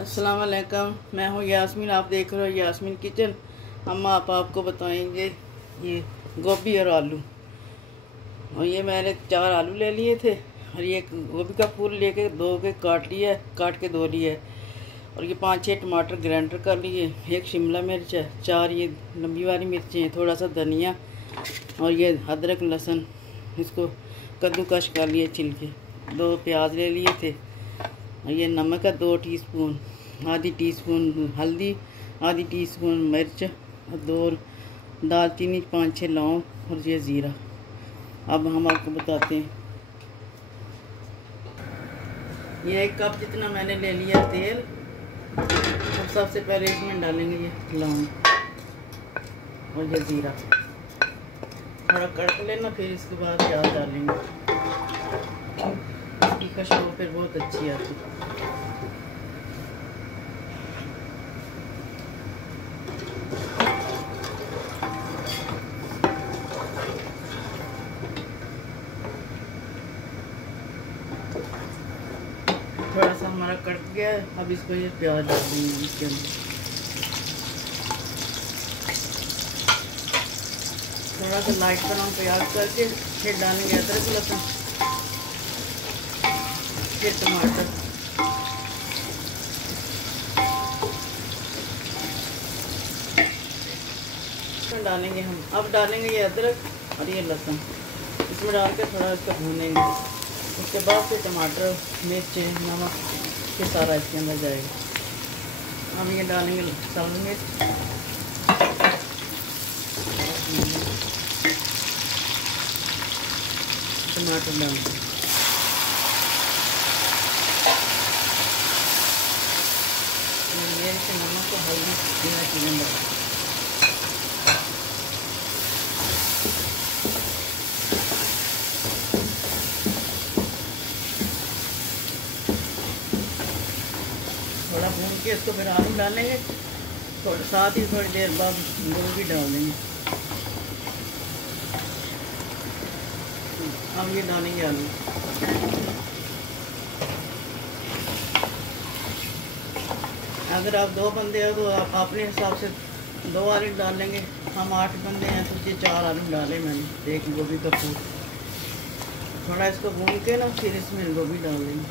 अस्सलाम वालेकुम, मैं हूँ यास्मीन। आप देख रहे हो यास्मीन किचन। हम आपको बताएंगे ये गोभी और आलू। और ये मैंने 4 आलू ले लिए थे और ये गोभी का फूल लेके धो के काट के धो लिया है। और ये 5-6 टमाटर ग्राइंडर कर लिए, 1 शिमला मिर्च है, 4 ये लंबी वाली मिर्चें हैं, थोड़ा सा धनिया और ये अदरक लहसुन इसको कद्दूकश कर लिए छिलके। 2 प्याज ले लिए थे और ये नमक है 2 टीस्पून, आधी टीस्पून हल्दी, आधी टीस्पून मिर्च और 2 दालचीनी, 5-6 लौंग और ये ज़ीरा। अब हम आपको बताते हैं। ये 1 कप जितना मैंने ले लिया तेल। अब सबसे पहले इसमें डालेंगे ये लौंग और ये ज़ीरा, थोड़ा कड़क लेना, फिर इसके बाद प्याज डालेंगे। इसकी खुशबू फिर बहुत अच्छी आती है। थोड़ा सा हमारा कट गया है, अब इसको ये प्याज डाल देंगे इसके अंदर। थोड़ा सा लाइट ब्राउन प्याज करके फिर डालेंगे अदरक लहसुन, फिर टमाटर, इसमें डालेंगे हम। अब डालेंगे ये अदरक और ये लहसुन, इसमें डाल के थोड़ा इसको भूनेंगे। उसके बाद फिर टमाटर, मिर्च, नमक ये सारा इसके अंदर जाएगा। अब ये डालेंगे सब्ज़ मिर्च, टमाटर डालेंगे, नमक और हल्दी बिना चीज़ें डालेंगे। थोड़ा भून के इसको फिर आलू डालेंगे, साथ ही थोड़ी देर बाद गोभी डाल देंगे। अब ये डालेंगे आलू। अगर आप 2 बंदे हो तो आप अपने हिसाब से 2 आलू डाल लेंगे। हम 8 बंदे हैं तो ये 4 आलू डाले मैंने, 1 गोभी का फूल। थोड़ा इसको भून के ना फिर इसमें गोभी डाल देंगे।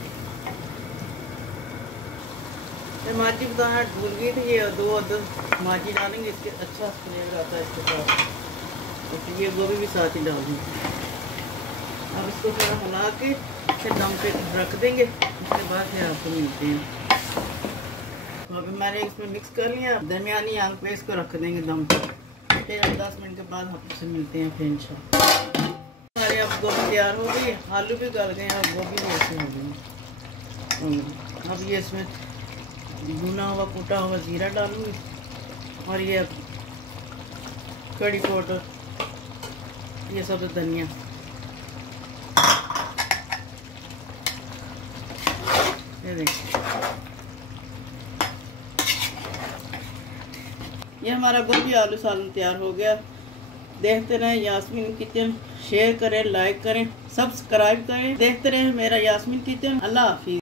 माची बताना भूल गई थी, ये 2 अदद माची डालेंगे, इसके अच्छा फ्लेवर आता है इसके साथ। तो ये गोभी भी साथ ही डाल देंगे। अब इसको थोड़ा मिला के फिर दम पे रख देंगे। उसके बाद फिर आपको मिलते हैं। तो अभी मैंने इसमें मिक्स कर लिया, दरमियानी आंच पे इसको रख देंगे दम पे। फिर 10 मिनट के बाद आपसे मिलते हैं फिर इंशाल्लाह। हमारे अब गोभी तैयार हो गई, आलू भी गल गए, अब गोभी भी ऐसे हो गई। अब ये इसमें भुना हुआ कूटा हुआ ज़ीरा डालूंगी और ये कड़ी पाउडर, ये सब धनिया, ये देखिए। ये हमारा गोभी आलू सालन तैयार हो गया। देखते रहें यास्मीन किचन। शेयर करें, लाइक करें, सब्सक्राइब करें। देखते रहें मेरा यास्मीन किचन। अल्लाह हाफिज़।